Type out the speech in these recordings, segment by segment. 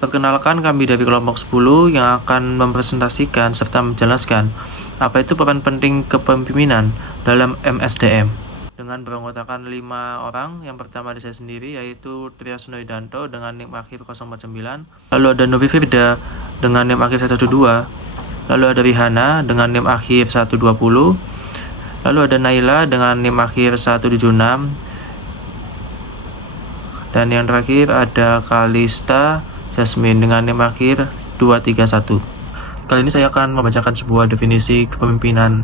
Perkenalkan, kami dari kelompok 10 yang akan mempresentasikan serta menjelaskan apa itu peran penting kepemimpinan dalam MSDM. Dengan beranggotakan 5 orang, yang pertama dari saya sendiri yaitu Trias Noidanto dengan NIM akhir 049, lalu ada Novi Firda dengan NIM akhir 112, lalu ada Rihana dengan NIM akhir 120, lalu ada Naila dengan NIM akhir 176, dan yang terakhir ada Kalista Jasmine dengan NIM akhir 231. Kali ini saya akan membacakan sebuah definisi kepemimpinan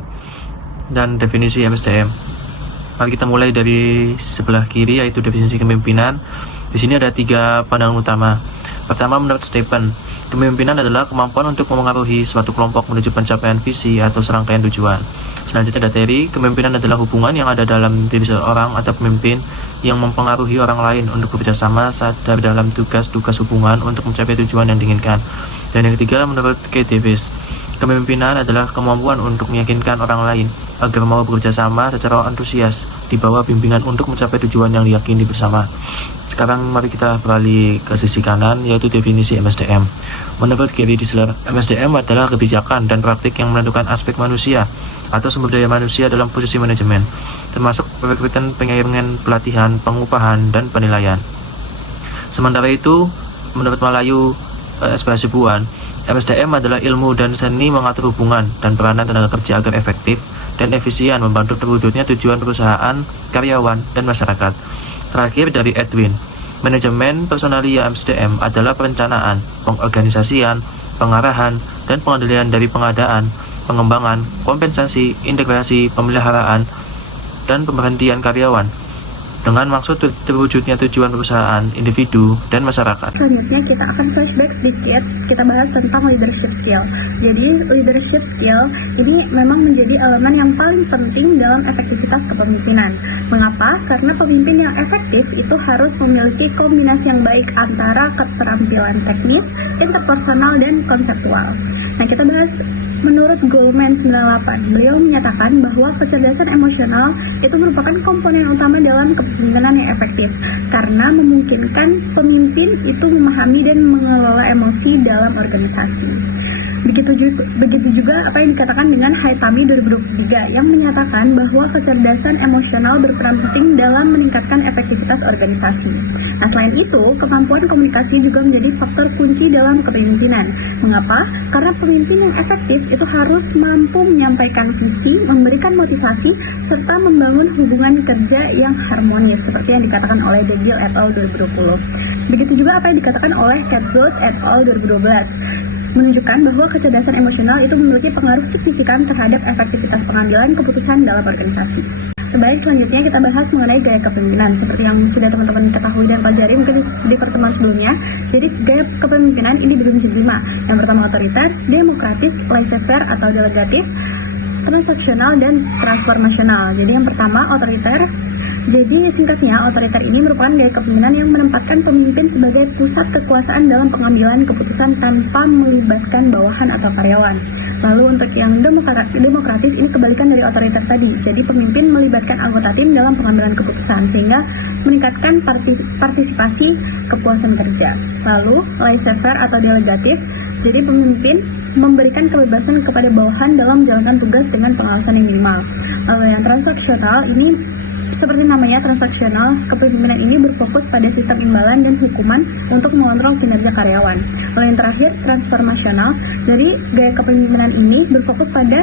dan definisi MSDM. Mari kita mulai dari sebelah kiri, yaitu definisi kepemimpinan. Di sini ada 3 pandangan utama. Pertama, menurut Stephen, kepemimpinan adalah kemampuan untuk memengaruhi suatu kelompok menuju pencapaian visi atau serangkaian tujuan. Selanjutnya ada Terry, kepemimpinan adalah hubungan yang ada dalam diri seorang atau pemimpin yang mempengaruhi orang lain untuk bekerjasama sadar dalam tugas-tugas hubungan untuk mencapai tujuan yang diinginkan. Dan yang ketiga, menurut Kate Davis, kepemimpinan adalah kemampuan untuk meyakinkan orang lain agar mau bekerja sama secara antusias di bawah bimbingan untuk mencapai tujuan yang diyakini bersama. Sekarang mari kita beralih ke sisi kanan, yaitu definisi MSDM. Menurut Gary Disler, MSDM adalah kebijakan dan praktik yang menentukan aspek manusia atau sumber daya manusia dalam posisi manajemen, termasuk perekrutan, penyaringan, pelatihan, pengupahan, dan penilaian. Sementara itu, menurut Malayu S. Hasibuan, MSDM adalah ilmu dan seni mengatur hubungan dan peranan tenaga kerja agar efektif dan efisien membantu terwujudnya tujuan perusahaan, karyawan, dan masyarakat. Terakhir dari Edwin, manajemen personalia MSDM adalah perencanaan, pengorganisasian, pengarahan, dan pengendalian dari pengadaan, pengembangan, kompensasi, integrasi, pemeliharaan, dan pemberhentian karyawan dengan maksud terwujudnya tujuan perusahaan, individu, dan masyarakat. Selanjutnya kita akan flashback sedikit, kita bahas tentang leadership skill. Jadi leadership skill ini memang menjadi elemen yang paling penting dalam efektivitas kepemimpinan. Mengapa? Karena pemimpin yang efektif itu harus memiliki kombinasi yang baik antara keterampilan teknis, interpersonal, dan konseptual. Nah, kita bahas menurut Goldman 98, beliau menyatakan bahwa kecerdasan emosional itu merupakan komponen utama dalam kepemimpinan yang efektif karena memungkinkan pemimpin itu memahami dan mengelola emosi dalam organisasi. Begitu juga apa yang dikatakan dengan Haytami 2023 yang menyatakan bahwa kecerdasan emosional berperan penting dalam meningkatkan efektivitas organisasi. Nah, selain itu, kemampuan komunikasi juga menjadi faktor kunci dalam kepemimpinan. Mengapa? Karena pemimpin yang efektif itu harus mampu menyampaikan visi, memberikan motivasi, serta membangun hubungan kerja yang harmonis seperti yang dikatakan oleh DeGill et al. 2020. Begitu juga apa yang dikatakan oleh Katzold et al. 2012. Menunjukkan bahwa kecerdasan emosional itu memiliki pengaruh signifikan terhadap efektivitas pengambilan keputusan dalam organisasi. Baik, selanjutnya kita bahas mengenai gaya kepemimpinan. Seperti yang sudah teman-teman ketahui dan pelajari mungkin di pertemuan sebelumnya. Jadi gaya kepemimpinan ini dibagi menjadi 5. Yang pertama otoriter, demokratis, laissez-faire atau delegatif, transaksional, dan transformasional. Jadi yang pertama otoriter. Jadi singkatnya, otoriter ini merupakan gaya kepemimpinan yang menempatkan pemimpin sebagai pusat kekuasaan dalam pengambilan keputusan tanpa melibatkan bawahan atau karyawan. Lalu untuk yang demokratis ini kebalikan dari otoriter tadi. Jadi pemimpin melibatkan anggota tim dalam pengambilan keputusan sehingga meningkatkan partisipasi kepuasan kerja. Lalu laissez-faire atau delegatif. Jadi pemimpin memberikan kebebasan kepada bawahan dalam menjalankan tugas dengan pengawasan yang minimal. Lalu yang transaksional ini seperti namanya transaksional, kepemimpinan ini berfokus pada sistem imbalan dan hukuman untuk mengontrol kinerja karyawan. Lalu yang terakhir, transformasional, dari gaya kepemimpinan ini berfokus pada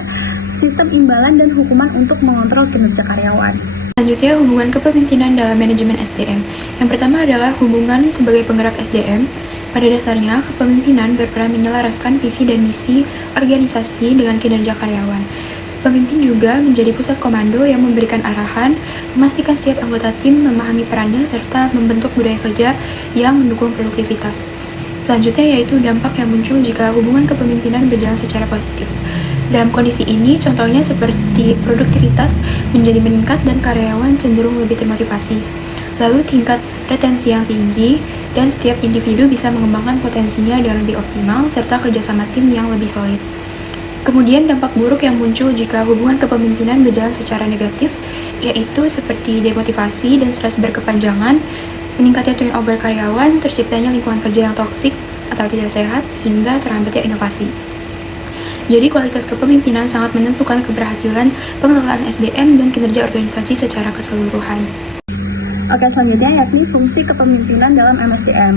sistem imbalan dan hukuman untuk mengontrol kinerja karyawan. Selanjutnya, hubungan kepemimpinan dalam manajemen SDM. Yang pertama adalah hubungan sebagai penggerak SDM. Pada dasarnya, kepemimpinan berperan menyelaraskan visi dan misi organisasi dengan kinerja karyawan. Pemimpin juga menjadi pusat komando yang memberikan arahan, memastikan setiap anggota tim memahami perannya, serta membentuk budaya kerja yang mendukung produktivitas. Selanjutnya yaitu dampak yang muncul jika hubungan kepemimpinan berjalan secara positif. Dalam kondisi ini, contohnya seperti produktivitas menjadi meningkat dan karyawan cenderung lebih termotivasi. Lalu tingkat retensi yang tinggi dan setiap individu bisa mengembangkan potensinya dengan lebih optimal serta kerjasama tim yang lebih solid. Kemudian dampak buruk yang muncul jika hubungan kepemimpinan berjalan secara negatif, yaitu seperti demotivasi dan stres berkepanjangan, meningkatnya turnover karyawan, terciptanya lingkungan kerja yang toksik, atau tidak sehat, hingga terhambatnya inovasi. Jadi kualitas kepemimpinan sangat menentukan keberhasilan pengelolaan SDM dan kinerja organisasi secara keseluruhan. Oke, selanjutnya yakni fungsi kepemimpinan dalam MSDM.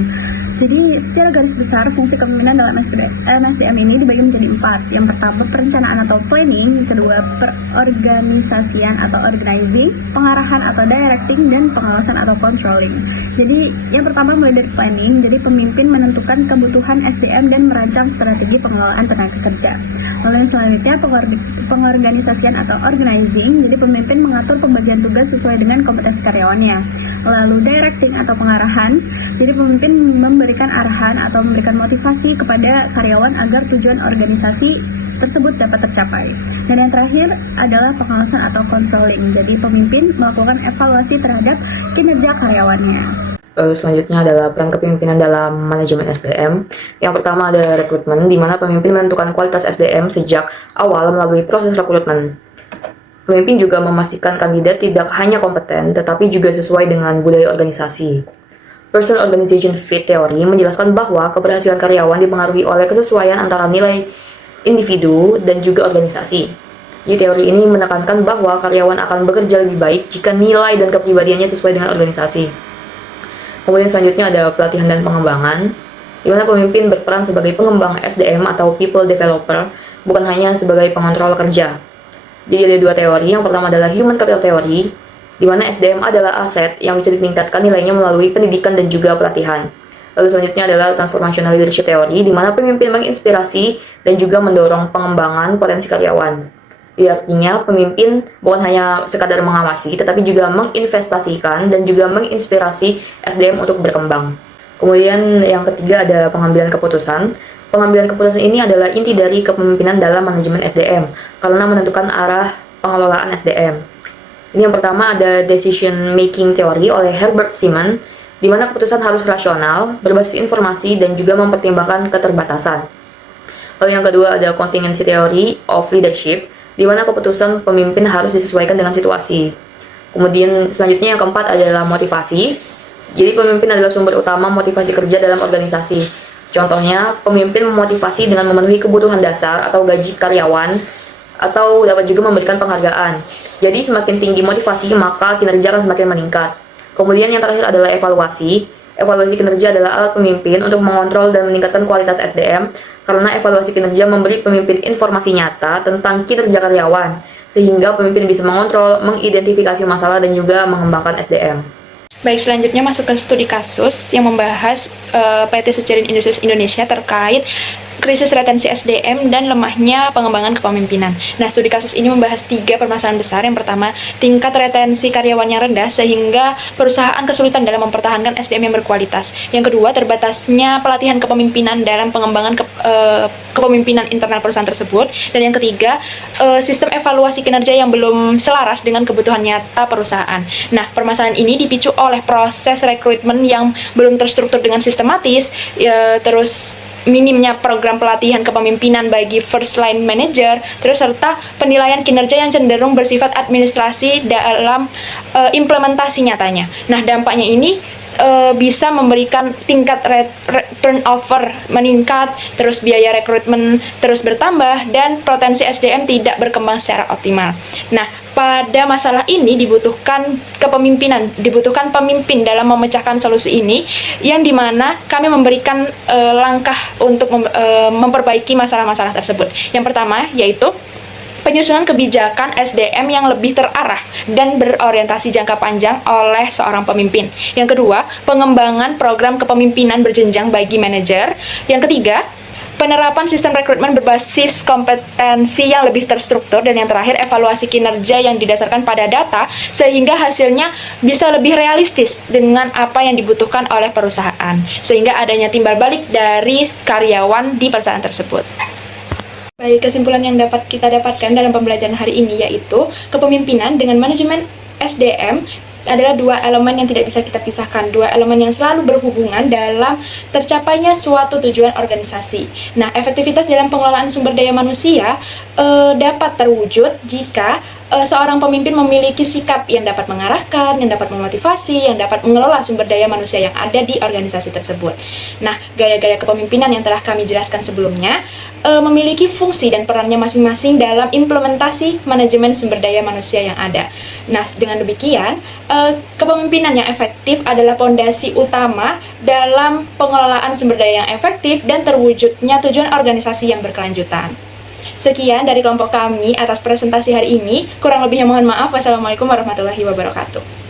Jadi secara garis besar fungsi kepemimpinan dalam MSDM ini dibagi menjadi 4. Yang pertama perencanaan atau planning, yang kedua perorganisasian atau organizing, pengarahan atau directing, dan pengawasan atau controlling. Jadi yang pertama mulai dari planning, jadi pemimpin menentukan kebutuhan SDM dan merancang strategi pengelolaan tenaga kerja. Lalu yang selanjutnya pengorganisasian atau organizing, jadi pemimpin mengatur pembagian tugas sesuai dengan kompetensi karyawannya. Lalu directing atau pengarahan, jadi pemimpin memberikan arahan atau memberikan motivasi kepada karyawan agar tujuan organisasi tersebut dapat tercapai. Dan yang terakhir adalah pengawasan atau controlling, jadi pemimpin melakukan evaluasi terhadap kinerja karyawannya. Selanjutnya adalah peran kepemimpinan dalam manajemen SDM. Yang pertama ada rekrutmen, di mana pemimpin menentukan kualitas SDM sejak awal melalui proses rekrutmen. Pemimpin juga memastikan kandidat tidak hanya kompeten, tetapi juga sesuai dengan budaya organisasi. Person Organization Fit Theory menjelaskan bahwa keberhasilan karyawan dipengaruhi oleh kesesuaian antara nilai individu dan juga organisasi. Di teori ini menekankan bahwa karyawan akan bekerja lebih baik jika nilai dan kepribadiannya sesuai dengan organisasi. Kemudian selanjutnya ada pelatihan dan pengembangan, di mana pemimpin berperan sebagai pengembang SDM atau people developer, bukan hanya sebagai pengontrol kerja. Jadi ada 2 teori, yang pertama adalah human capital theory, di mana SDM adalah aset yang bisa ditingkatkan nilainya melalui pendidikan dan juga pelatihan. Lalu selanjutnya adalah transformational leadership theory, di mana pemimpin menginspirasi dan juga mendorong pengembangan potensi karyawan. Jadi artinya pemimpin bukan hanya sekadar mengawasi, tetapi juga menginvestasikan dan juga menginspirasi SDM untuk berkembang. Kemudian yang ketiga ada pengambilan keputusan. Pengambilan keputusan ini adalah inti dari kepemimpinan dalam manajemen SDM, karena menentukan arah pengelolaan SDM. Ini yang pertama ada decision making theory oleh Herbert Simon, di mana keputusan harus rasional, berbasis informasi, dan juga mempertimbangkan keterbatasan. Lalu yang kedua ada contingency theory of leadership, di mana keputusan pemimpin harus disesuaikan dengan situasi. Kemudian selanjutnya yang keempat adalah motivasi. Jadi pemimpin adalah sumber utama motivasi kerja dalam organisasi. Contohnya, pemimpin memotivasi dengan memenuhi kebutuhan dasar atau gaji karyawan, atau dapat juga memberikan penghargaan. Jadi semakin tinggi motivasi, maka kinerja akan semakin meningkat. Kemudian yang terakhir adalah evaluasi. Evaluasi kinerja adalah alat pemimpin untuk mengontrol dan meningkatkan kualitas SDM, karena evaluasi kinerja memberi pemimpin informasi nyata tentang kinerja karyawan, sehingga pemimpin bisa mengontrol, mengidentifikasi masalah, dan juga mengembangkan SDM. Baik, selanjutnya masuk ke studi kasus yang membahas PT Sucerin Industries Indonesia terkait krisis retensi SDM dan lemahnya pengembangan kepemimpinan. Nah, studi kasus ini membahas 3 permasalahan besar. Yang pertama, tingkat retensi karyawan yang rendah sehingga perusahaan kesulitan dalam mempertahankan SDM yang berkualitas. Yang kedua, terbatasnya pelatihan kepemimpinan dalam pengembangan kepemimpinan internal perusahaan tersebut. Dan yang ketiga, sistem evaluasi kinerja yang belum selaras dengan kebutuhan nyata perusahaan. Nah, permasalahan ini dipicu oleh proses rekrutmen yang belum terstruktur dengan sistematis, terus minimnya program pelatihan kepemimpinan bagi first line manager, terus serta penilaian kinerja yang cenderung bersifat administrasi dalam implementasi nyatanya. Nah, dampaknya ini bisa memberikan tingkat turnover meningkat, terus biaya rekrutmen terus bertambah, dan potensi SDM tidak berkembang secara optimal. Nah, pada masalah ini dibutuhkan kepemimpinan, dibutuhkan pemimpin dalam memecahkan solusi ini, yang dimana kami memberikan langkah untuk memperbaiki masalah-masalah tersebut. Yang pertama yaitu penyusunan kebijakan SDM yang lebih terarah dan berorientasi jangka panjang oleh seorang pemimpin. Yang kedua, pengembangan program kepemimpinan berjenjang bagi manajer. Yang ketiga, penerapan sistem rekrutmen berbasis kompetensi yang lebih terstruktur. Dan yang terakhir, evaluasi kinerja yang didasarkan pada data sehingga hasilnya bisa lebih realistis dengan apa yang dibutuhkan oleh perusahaan, sehingga adanya timbal balik dari karyawan di perusahaan tersebut. Baik, kesimpulan yang dapat kita dapatkan dalam pembelajaran hari ini yaitu kepemimpinan dengan manajemen SDM adalah 2 elemen yang tidak bisa kita pisahkan, 2 elemen yang selalu berhubungan dalam tercapainya suatu tujuan organisasi. Nah, efektivitas dalam pengelolaan sumber daya manusia dapat terwujud jika seorang pemimpin memiliki sikap yang dapat mengarahkan, yang dapat memotivasi, yang dapat mengelola sumber daya manusia yang ada di organisasi tersebut. Nah, gaya-gaya kepemimpinan yang telah kami jelaskan sebelumnya memiliki fungsi dan perannya masing-masing dalam implementasi manajemen sumber daya manusia yang ada. Nah, dengan demikian, kepemimpinan yang efektif adalah pondasi utama dalam pengelolaan sumber daya yang efektif dan terwujudnya tujuan organisasi yang berkelanjutan. Sekian dari kelompok kami atas presentasi hari ini. Kurang lebihnya mohon maaf. Wassalamualaikum warahmatullahi wabarakatuh.